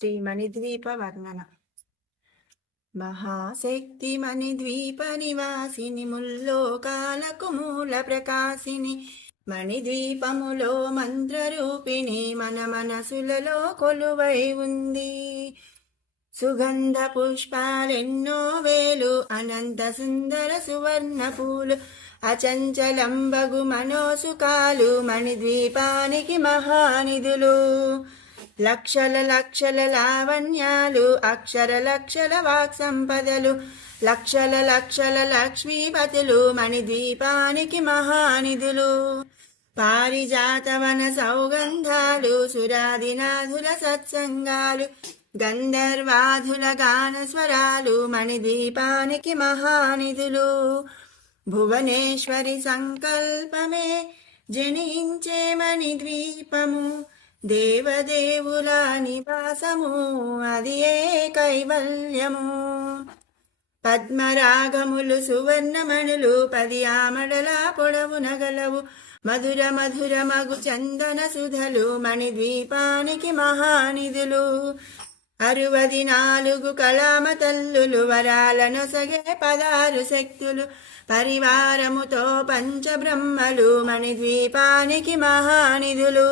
శ్రీమణిద్వీప వర్ణన. మహాశక్తి మణిద్వీప నివాసిని ముల్లోకాలకు మూల ప్రకాశిని మణిద్వీపములో మంత్రరూపిణి మన మనసులలో కొలువై ఉంది. సుగంధ పుష్పాలెన్నో వేలు అనంత సుందర సువర్ణ పూలు అచంచలంబగు మనోసుకాలు మణిద్వీపానికి మహానిధులు. లక్షల లక్షల లావణ్యాలు అక్షర లక్షల వాక్ సంపదలు లక్షల లక్షల లక్ష్మీపతులు మణిద్వీపానికి మహానిధులు. పారిజాతవన సౌగంధాలు సురాదినాథుల సత్సంగాలు గంధర్వాధుల గాన స్వరాలు మణిద్వీపానికి మహానిధులు. భువనేశ్వరి సంకల్పమే జనించే మణిద్వీపము దేవదేవుల నివాసము అది ఏ కైవల్యము. పద్మరాగములు సువర్ణమణులు 10 ఆమడల పొడవు నగలవు మధుర మధుర మగు చందన సుధలు మణిద్వీపానికి మహానిధులు. 64 కళామ తల్లులు వరాలనొసగే 16 శక్తులు పరివారముతో పంచబ్రహ్మలు మణిద్వీపానికి మహానిధులు.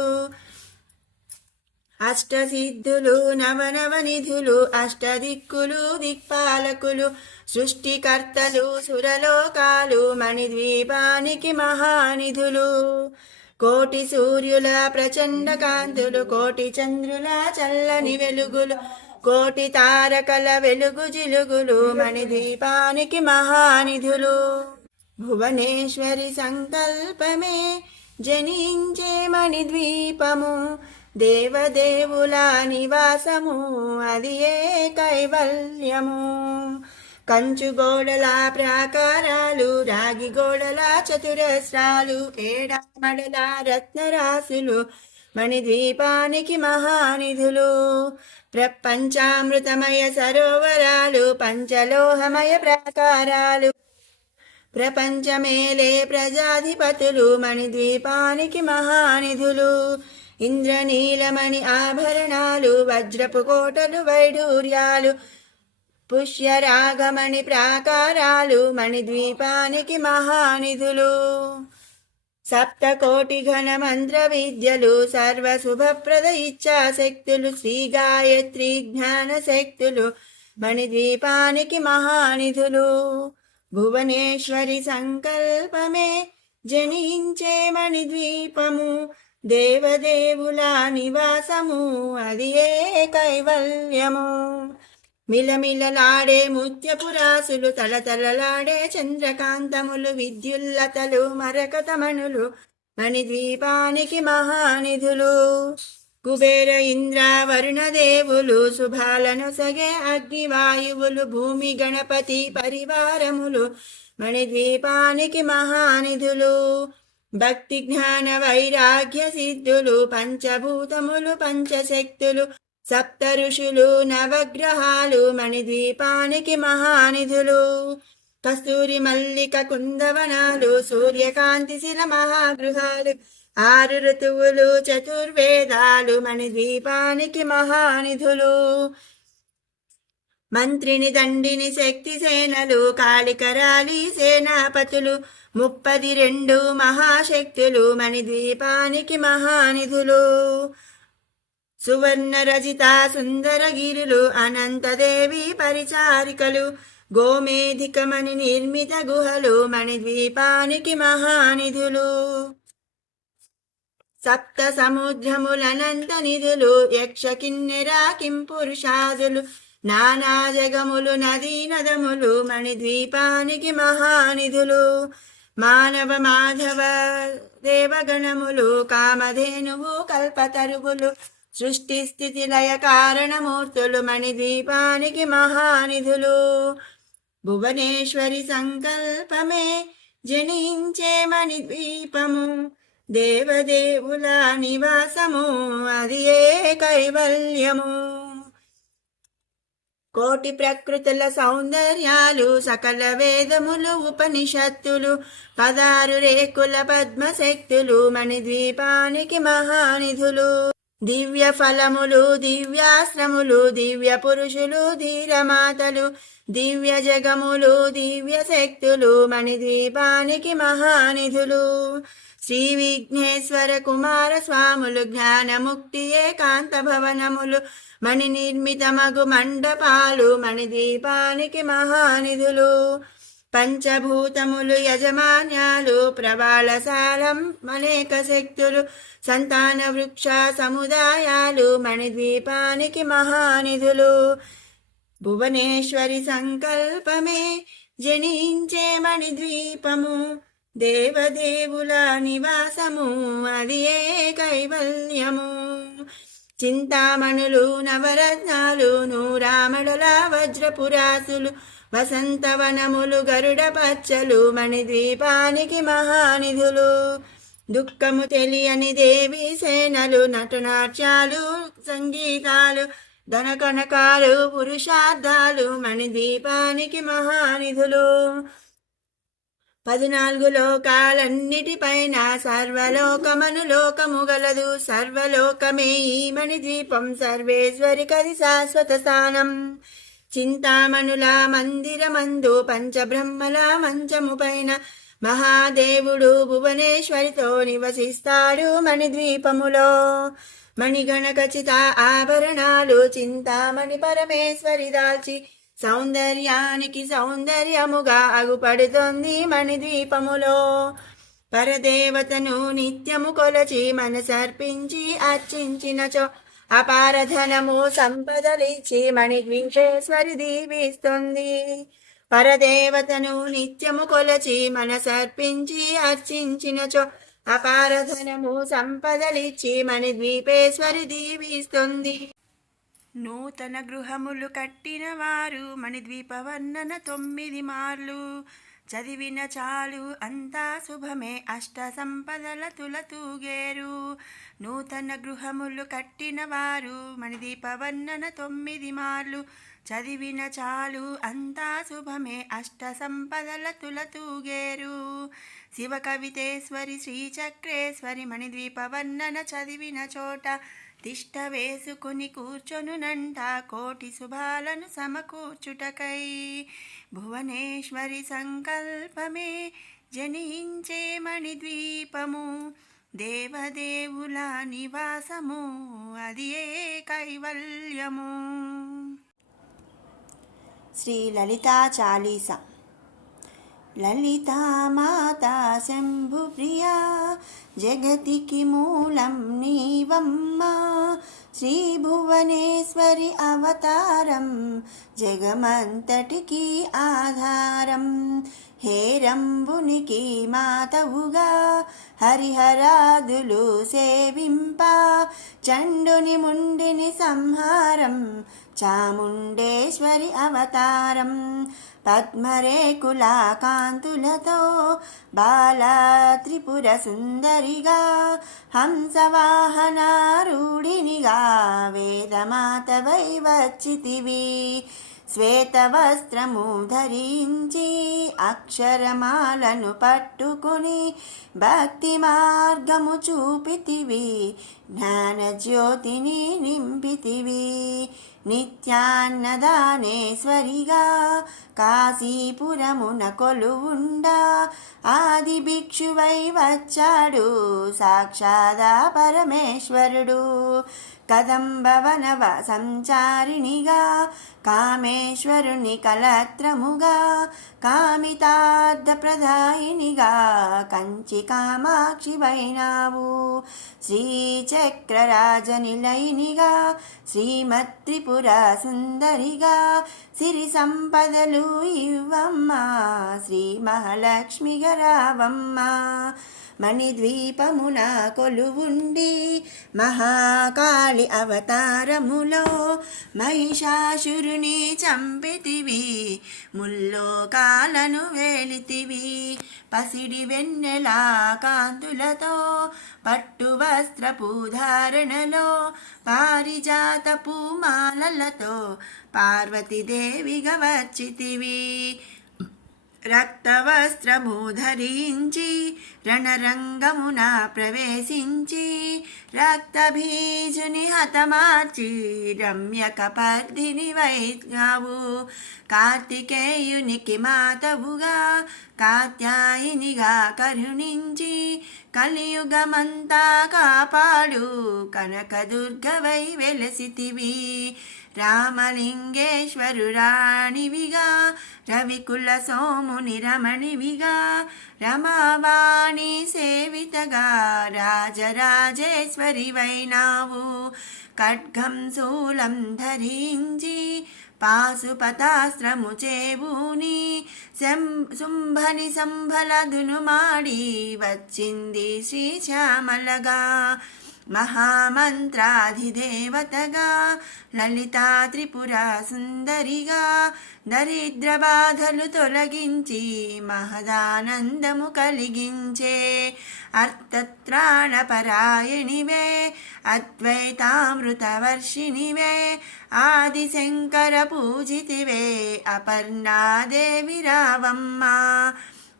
అష్టసిద్ధులు నవనవనిధులు అష్టదిక్కులు దిక్పాలకులు సృష్టికర్తలు సురలోకాలు మణిద్వీపానికి మహానిధులు. కోటి సూర్యుల ప్రచండ కాంతులు కోటి చంద్రుల చల్లని వెలుగులు కోటి తారకల వెలుగు జిలుగులు మణిద్వీపానికి మహానిధులు. భువనేశ్వరి సంకల్పమే జనించే మణిద్వీపము దేవదేవుల నివాసము అది ఏ కైవల్యము. కంచు గోడల ప్రాకారాలు రాగి గోడల చతురస్రాలు ఏడామడల రత్నరాశులు మణిద్వీపానికి మహానిధులు. ప్రపంచామృతమయ సరోవరాలు పంచలోహమయ ప్రాకారాలు ప్రపంచమేలే ప్రజాధిపతులు మణిద్వీపానికి మహానిధులు. ఇంద్రనీలమణి ఆభరణాలు వజ్రపు కోటలు వైఢూర్యాలు పుష్యరాగమణి ప్రాకారాలు మణిద్వీపానికి మహానిధులు. 7 కోటి ఘన మంత్ర విద్యలు సర్వశుభప్రద ఇచ్ఛాశక్తులు శ్రీ గాయత్రి జ్ఞాన శక్తులు మణిద్వీపానికి మహానిధులు. భువనేశ్వరి సంకల్పమే జనించే మణిద్వీపము దేవదేవుల నివాసము అది ఏ కైవల్యము. మిలమిలలాడే ముత్యపురాసులు తలతలలాడే చంద్రకాంతములు విద్యుల్లతలు మరకతమణులు మణిద్వీపానికి మహానిధులు. కుబేర ఇంద్ర వరుణ దేవులు శుభాలను సగే అగ్నివాయువులు భూమి గణపతి పరివారములు మణిద్వీపానికి మహానిధులు. భక్తి జ్ఞాన వైరాగ్య సిద్ధులు పంచభూతములు పంచశక్తులు 7 ఋషులు నవగ్రహాలు మణిద్వీపానికి మహానిధులు. కస్తూరి మల్లిక కుందవనాలు సూర్యకాంతి శిల మహాగృహాలు 6 ఋతువులు చతుర్వేదాలు మణిద్వీపానికి మహానిధులు. మంత్రిని దండిని శక్తి సేనలు కాళికరాలి సేనాపతులు 32 మహాశక్తులు మణిద్వీపానికి మహానిధులు. సువర్ణ రజిత సుందరగిరులు అనంతదేవి పరిచారికలు గోమేధికమణి నిర్మిత గుహలు మణిద్వీపానికి మహానిధులు. 7 సముద్రములనంత నిధులు యక్ష కిన్నెర కింపురుషాదులు నానా జగములు నదీ నదములు మణిద్వీపానికి మహానిధులు. మానవ మాధవ దేవగణములు కామధేనువు కల్పతరుగులు సృష్టి స్థితి లయ కారణమూర్తులు మణిద్వీపానికి మహానిధులు. భువనేశ్వరి సంకల్పమే జనించే మణిద్వీపము దేవదేవుల నివాసము అది ఏ కైవల్యము. కోటి ప్రకృతుల సౌందర్యాలు సకల వేదములు ఉపనిషత్తులు 16 రేకుల పద్మశక్తులు మణిద్వీపానికి మహానిధులు. దివ్య ఫలములు దివ్యాశ్రములు దివ్య పురుషులు ధీరమాతలు దివ్య జగములు దివ్య శక్తులు మణిద్వీపానికి మహానిధులు శ్రీ విఘ్నేశ్వర కుమార స్వాములు జ్ఞానముక్తి ఏకాంత భవనములు మణి నిర్మితమగు మండపాలు మణిద్వీపానికి మహానిధులు పంచభూతములు యజమాన్యాలు ప్రవాళశాలం అనేక శక్తులు సంతాన వృక్ష సముదాయాలు మణిద్వీపానికి మహానిధులు భువనేశ్వరి సంకల్పమే జనించే మణిద్వీపము దేవదేవుల నివాసము అది ఏ కైవల్యము చింతామణులు నవరత్నాలు నూరామడుల వజ్రపురాసులు వసంతవనములు గరుడ పచ్చలు మణిద్వీపానికి మహానిధులు దుఃఖము తెలియని దేవి సేనలు నటనాట్యాలు సంగీతాలు ధనకనకాలు పురుషార్థాలు మణిద్వీపానికి మహానిధులు 14 లోకాలన్నిటిపైన సర్వలోకమను లోకము గలదు సర్వలోకమే ఈ మణిద్వీపం సర్వేశ్వరి కది శాశ్వత స్థానం చింతామణుల మందిరమందు పంచబ్రహ్మల మంచము పైన మహాదేవుడు భువనేశ్వరితో నివసిస్తాడు మణిద్వీపములో మణిగణ ఖచ్చిత ఆభరణాలు చింతామణి పరమేశ్వరి దాల్చి సౌందర్యానికి సౌందర్యముగా అగుపడుతోంది మణిద్వీపములో పరదేవతను నిత్యము కొలచి మనసర్పించి అర్చించినచో అపారధనము సంపదలిచ్చి మణిద్వీపేశ్వరి దీవిస్తుంది పరదేవతను నిత్యము కొలచి మనసర్పించి అర్చించినచో అపారధనము సంపదలిచ్చి మణిద్వీపేశ్వరి దీవిస్తుంది నూతన గృహములు కట్టిన వారు మణిద్వీప వర్ణన 9 మార్లు చదివిన చాలు అంతా శుభమే అష్ట సంపదల తులతూగేరు నూతన గృహములు కట్టిన వారు మణిద్వీప వర్ణన 9 మార్లు చదివిన చాలు అంతా శుభమే అష్ట సంపదల తులతూగేరు శివ కవితేశ్వరి శ్రీచక్రేశ్వరి మణిద్వీప వర్ణన చదివిన చోట తిష్ట వేసుకుని కూర్చొనునంట కోటి శుభాలను సమకూర్చుటకై భువనేశ్వరి సంకల్పమే జనించే మణిద్వీపము దేవదేవుల నివాసము అది ఏ కైవల్యము శ్రీ లలితా చాలీసా లలితా మాతా శంభుప్రియా జగతికి మూలం నీవమ్మ శ్రీ భువనేశ్వరి అవతారం జగమంతటికి ఆధారం హేరంబునికి మాతవుగా హరిహరాదులు సేవింప చండుని ముండిని సంహారం చాముండేశ్వరి అవతారం పద్మరేకుల కాంతులతో బాలా త్రిపుర సుందరిగా హంసవాహనారూఢినిగా వేదమాతవై వచ్చితివి శ్వేతవస్త్రము ధరించి అక్షరమాలను పట్టుకుని భక్తి మార్గము చూపితివి జ్ఞానజ్యోతిని నింపితివి నిత్యాన్నదానేశ్వరిగా కాశీపురమున కొలువుండా ఆది భిక్షువై వచ్చాడు సాక్షాదా పరమేశ్వరుడు కదంబవనవ సంచారిణిగా కామేశ్వరుని కలత్రముగా కామితార్థప్రదాయినిగా కంచి కామాక్షి వైనావు శ్రీచక్రరాజనిలయినిగా శ్రీమత్రిపుర సుందరిగా సిరి సంపదలు ఇవ్వమ్మ శ్రీ మహాలక్ష్మిగా రావమ్మ మణిద్వీపమున కొలువుండి మహాకాళి అవతారములో మహిషాసురుని చంపితివి ముల్లోకాలను వేలితివి పసిడి వెన్నెల కాంతులతో పట్టు వస్త్రపు ధారణలో పారిజాత పూమాలలతో పార్వతీదేవిగా వచ్చితివి రక్తవస్త్రము ధరించి రణరంగమున ప్రవేశించి రక్తబీజుని హతమార్చి రమ్యకపర్ధిని వైగావు. కార్తికేయునికి మాతవుగా కాత్యాయినిగా కరుణించి కలియుగమంతా కాపాడు కనకదుర్గవై వెలసితివి. రామలింగేశ్వరురాణివిగా రవికుల సోముని రమణివిగా రమావాణి సేవితగా రాజరాజేశ్వరి వైనావు. ఖడ్గం శూలం ధరించి పాశుపతాస్త్రము చేబూని శుంభని సంభలదును మాడి వచ్చింది శ్రీశ్యామలగా. మహామంత్రాధిదేవతగా లలితా త్రిపుర సుందరిగా దరిద్ర బాధలు తొలగించి మహదానందము కలిగించే అర్థత్రాణపరాయణివే అద్వైతామృతవర్షిణివే ఆదిశంకర పూజితివే అపర్ణాదేవి రావమ్మ.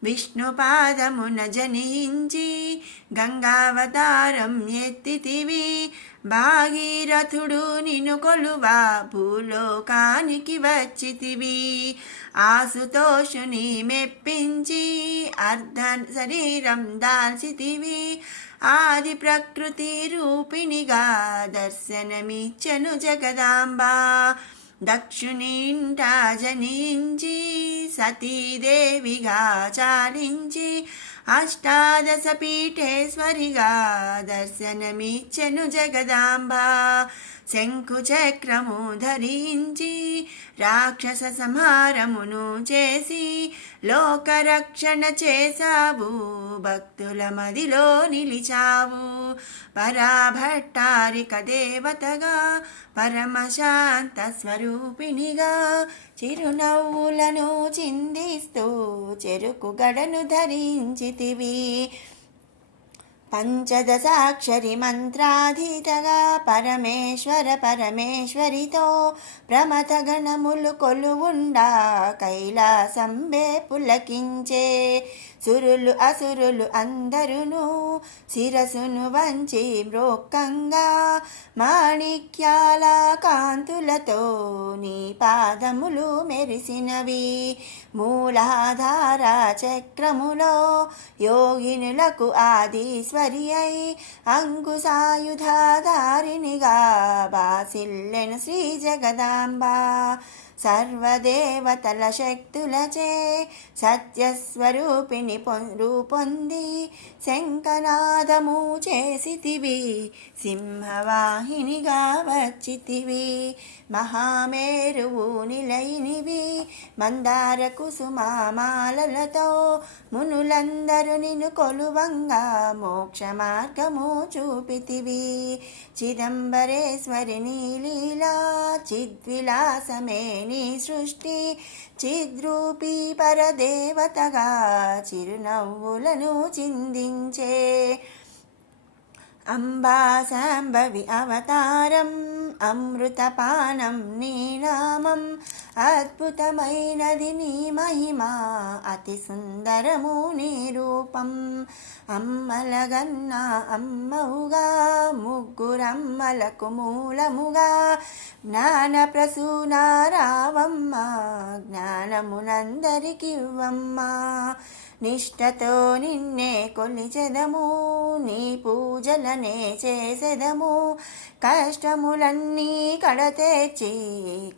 విష్ణుపాదమున జనించి గంగావతారం ఎత్తితివి. భాగీరథుడు నిన్ను కొలువా భూలోకానికి వచ్చితివి. ఆసుతోషుని మెప్పించి అర్ధ శరీరం దాల్చితివి. ఆది ప్రకృతి రూపిణిగా దర్శనమిచ్చను జగదాంబా. దక్షునింట జనించి సతీదేవిగా చాలించి అష్టాదశ పీఠేశ్వరిగా దర్శనమిచ్చెను జగదాంబా. శంకు చక్రము ధరించి రాక్షస సంహారమును చేసి లోకరక్షణ చేసావు భక్తుల మదిలో నిలిచావు. పరాభట్టారిక దేవతగా పరమశాంత స్వరూపిణిగా చిరునవ్వులను చిందిస్తూ చెరుకు గడను ధరించితివి. పంచదశాక్షరి మంత్రాధీతగా పరమేశ్వర పరమేశ్వరితో ప్రమథ గణములు కొలువుండా కైలాసంబే పులకించే. సురులు అసురులు అందరును శిరసును వంచి మ్రోక్కంగా మాణిక్యాల కాంతులతో నీ పాదములు మెరిసినవి. మూలాధార చక్రములో యోగినులకు ఆదిశ్వరి అయి అంకుశాయుధాధారిణిగా బాసిల్లెను శ్రీ జగదాంబ. సర్వదేవతల శక్తులచే సత్యస్వరూపిణి రూపొంది శంఖనాదము చేసితివి. సింహవాహినిగా వచ్చితివి. మహామేరువు నిలయినివి. మందార కుసుమామాలలతో మునులందరూ నిన్ను కొలువంగా మోక్ష మార్గము చూపితివి. చిదంబరేశ్వరి నీ లీలా చిద్విలాసమే నీ సృష్టి. చిద్రూపీ పరదేవతగా చిరునవ్వులను చిందించే. అంబా శాంభవి అవతారం అమృతపానం నీ నామం. అద్భుతమైనది నీ మహిమ అతి సుందరము నీ రూపం. అమ్మలగన్న అమ్మవుగా ముగ్గురమ్మలకు మూలముగా జ్ఞాన ప్రసూనారావమ్మ జ్ఞానమునందరికివ్వమ్మ. నిష్టతో నిన్నే కొలిచెదము నీ పూజలనే చేసెదము. కష్టములన్నీ కడతేర్చి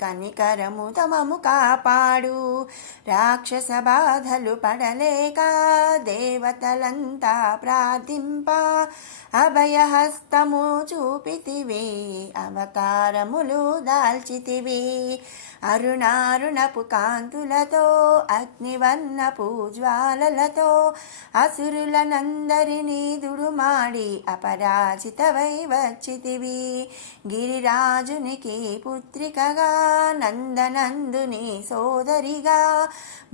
కనికరము తమము కాపాడు. రాక్షస బాధలు పడలేక దేవతలంతా ప్రార్థింప అభయహస్తము చూపితివి. అవతారములు దాల్చితివి. అరుణారుణపు కాంతులతో అగ్నివర్ణపు జ్వాలలతో అసురులనందరినీ దుడుమాడి అపరాజితవై వచ్చితివి. గిరిరాజునికి పుత్రికగా నందనందుని సోదరిగా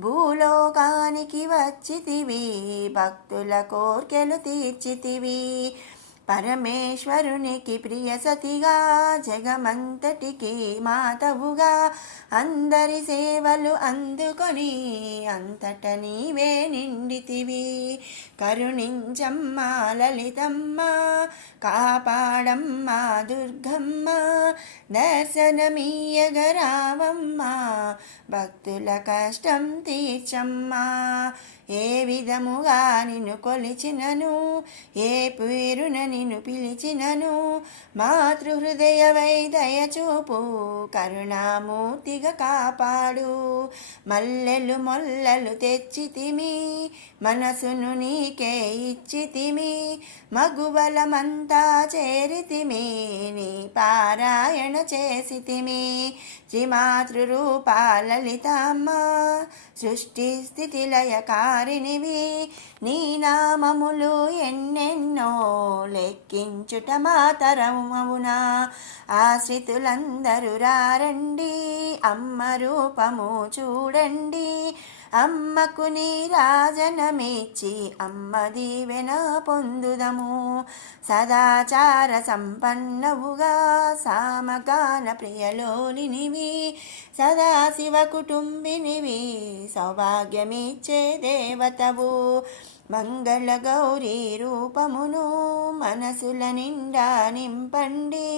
భూలోకానికి వచ్చితివి. భక్తుల కోర్కెలు తీర్చితివి. పరమేశ్వరునికి ప్రియ సతిగా జగమంతటికి మాతవుగా అందరి సేవలు అందుకొని అంతట నీవే నిండితివి. కరుణించమ్మ లలితమ్మ, కాపాడమ్మ దుర్గమ్మ, దర్శనమీయగరావమ్మ, భక్తుల కష్టం తీర్చమ్మా. ఏ విధముగా నిన్ను కొలిచినను, ఏ పేరున నిన్ను పిలిచినను, మాతృహృదయవై దయచూపు, కరుణామూర్తిగా కాపాడు. మల్లెలు మొల్లలు తెచ్చితిమి, మనసును నీకే ఇచ్చితిమి, మగువలమంతా చేరితిమి, నీ పారాయణ చేసితిమి. శ్రీమాతృరూపా లలితమ్మ, సృష్టి స్థితి లయకారిణివి, నీ నామములు ఎన్నెన్నో లెక్కించుట మాతరమవునా. ఆశ్రితులందరూ రారండి, అమ్మ రూపము చూడండి, అమ్మకు నీరాజనమిచ్చి అమ్మ దీవెన పొందుదము. సదాచార సంపన్నవుగా సామగాన ప్రియలోలినివి, సదాశివ కుటుంబినివి, సౌభాగ్యమిచ్చే దేవతవు. మంగళ గౌరీ రూపమును మనసుల నిండా నింపండి,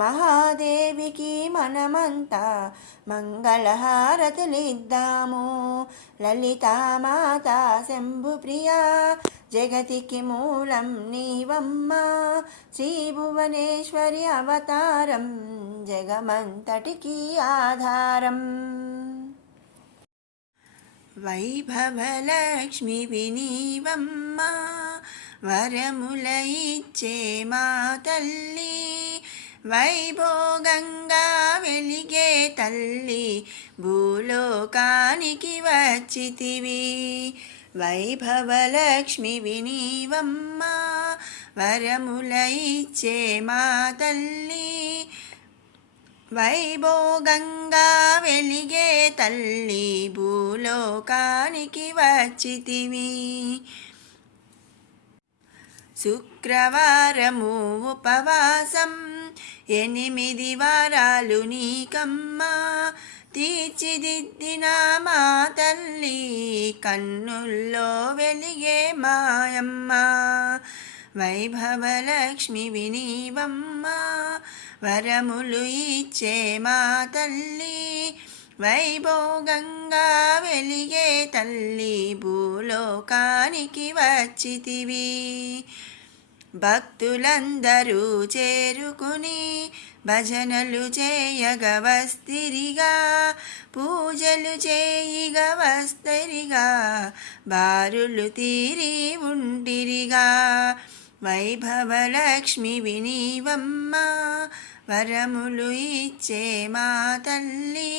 మహాదేవికి మనమంతా మంగళహారతులిద్దాము. లలితామాత శంభుప్రియా, జగతికి మూలం నీవమ్మ, శ్రీభువనేశ్వరి అవతారం, జగమంతటికి ఆధారం. వైభవలక్ష్మివి నీవమ్మ, వరముల ఇచ్చే మా తల్లి, వైభోగంగా వెలిగే తల్లి, భూలోకానికి వచ్చితివి. వైభవలక్ష్మివి నీవమ్మ, వరముల ఇచ్చే మా తల్లి, వైభోగంగా వెలిగే తల్లి, భూలోకానికి వచ్చితివి. శుక్రవారము ఉపవాసం 8 వారాలు నీకమ్మా, తీర్చిదిద్దిన మా తల్లి, కన్నుల్లో వెలిగే మాయమ్మ. వైభవలక్ష్మివి నీవమ్మ, వరములు ఇచ్చే మా తల్లి, వైభోగంగా వెలిగే తల్లి, భూలోకానికి వచ్చితివి. భక్తులందరూ చేరుకుని భజనలు చేయగ వస్తిరిగా, పూజలు చేయగ వస్తరిగా, బారులు తీరి ఉంటిరిగా. వైభవలక్ష్మివి నీవమ్మ, వరములు ఇచ్చే మా తల్లి,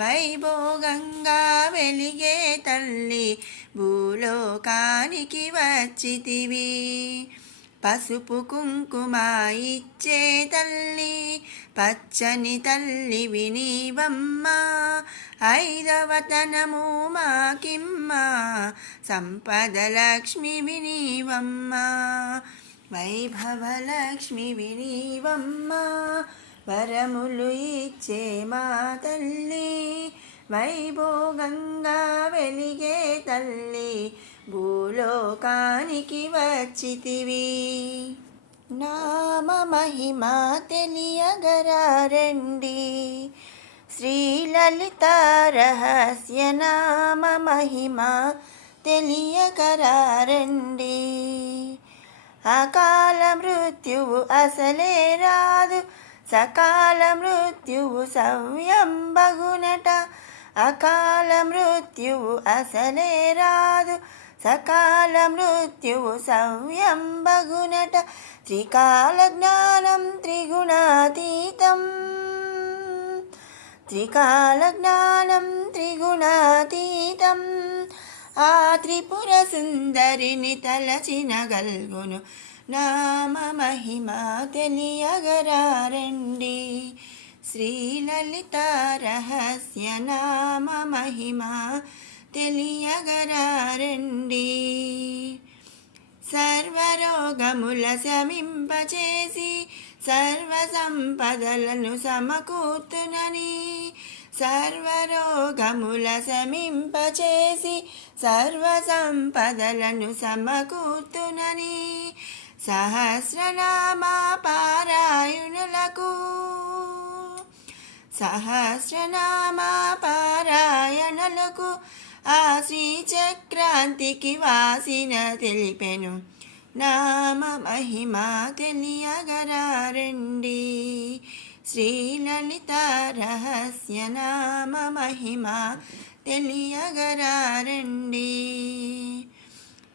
వైభోగంగా వెలిగే తల్లి, భూలోకానికి వచ్చితివి. పసుపు కుంకుమ ఇచ్చే తల్లి, పచ్చని తల్లివి నీవమ్మ, 5వ తనము మాకిమ్మ, సంపద లక్ష్మివి నీవమ్మ. వైభవలక్ష్మివి నీవమ్మ, వరములు ఇచ్చే మా తల్లి, వైభోగంగా వెలిగే తల్లి, భూలోకానికి వచ్చితివి. నామ మహిమ తెలియగరారండి, శ్రీలలిత రహస్య నామ మహిమ తెలియగరారండి. అకాల మృత్యువు అసలే రాదు, సకాల మృత్యువు సవ్యం బగునట. అకాల మృత్యువు అసలే రాదు, సకాల మృత్యువు సవ్యం బగునట. త్రికాల జ్ఞానం త్రిగుణాతీతం, త్రికాల జ్ఞానం త్రిగుణాతీతం. ఆ త్రిపుర సుందరిని తలచిన గల్గును నామ మహిమ తెలియగరారండి. శ్రీలలిత రహస్య నామ మహిమ తెలియగరారండి. సర్వరోగముల శమింపచేసి సర్వసంపదలను సమకూర్తునని. సర్వరోగముల శమింపచేసి సర్వసంపదలను సమకూర్తునని. సహస్రనామ పారాయణులకు సహస్రనామ ఆ శ్రీచక్రాంతికి వాసిన తెలిపెను. నామ మహిమ తెలియగరారండి. శ్రీలలిత రహస్య నామ మహిమ తెలియగరారండి.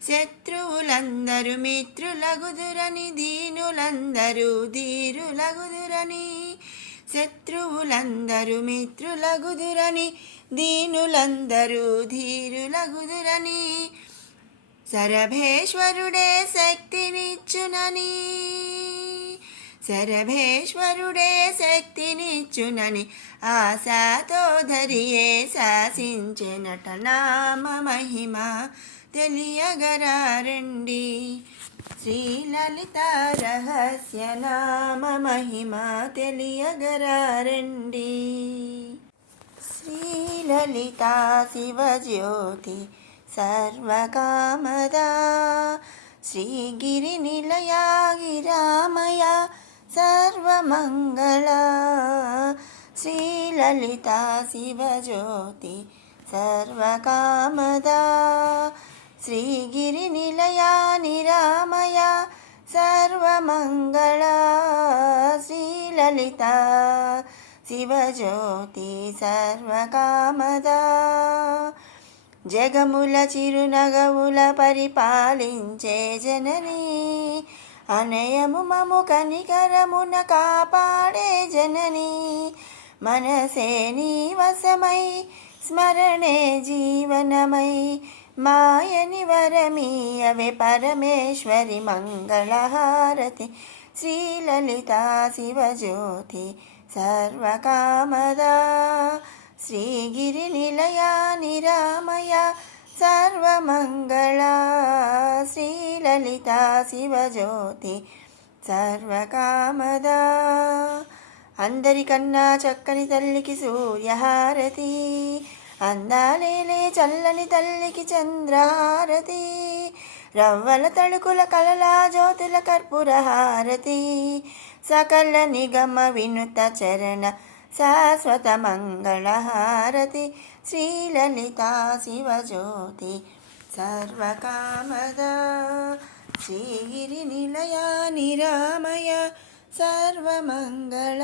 శత్రువులందరూ మిత్రులగుదురని, దీనులందరూ ధీరులగుదురని. శత్రువులందరూ మిత్రులగుదురని, దీనులందరూ ధీరులగుదురని. శరభేశ్వరుడే శక్తినిచ్చునని, శరభేశ్వరుడే శక్తినిచ్చునని ఆశాతో ధరియే శాసించెనట. నామ మహిమ తెలియగరారండి. శ్రీలలిత రహస్య నామ మహిమ తెలియగరారండి. శ్రీలలిత శివజ్యోతి సర్వకామదా, శ్రీగిరి నిలయా గిరామయ సర్వమంగళ. శ్రీలలిత శివజ్యోతి సర్వకామదా, శ్రీగిరి నిలయా నిరామయ సర్వమంగళ. శ్రీలలిత శివజ్యోతి సర్వకామదా, జగముల చిరునగవుల పరిపాలించే జనని. అనయము మము కనికరమున కాపాడే జనని. మనసే నీ వశమై స్మరణే జీవనమై, మాయని వరమీయవే పరమేశ్వరి మంగళహారతి. శ్రీలలిత శివజ్యోతి సర్వకామదా, శ్రీగిరి నిలయా నిరామయ సర్వమంగళ. శ్రీలలిత శివజ్యోతి సర్వకామదా. అందరికన్నా చక్కని తల్లికి సూర్యహారతి, అందాలేలే చల్లని తల్లికి చంద్రహారతి. రవ్వల తడుకుల కలలా జ్యోతుల కర్పూరహారతి. సకల నిగమ వినుత చరణ శాశ్వత మంగళహారతి. శ్రీలలిత శివజ్యోతి సర్వకామదా, శ్రీగిరి నిలయా నిరామయ సర్వమంగళ.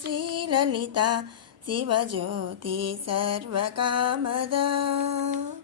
శ్రీలలిత శివజ్యోతి సర్వకామదా.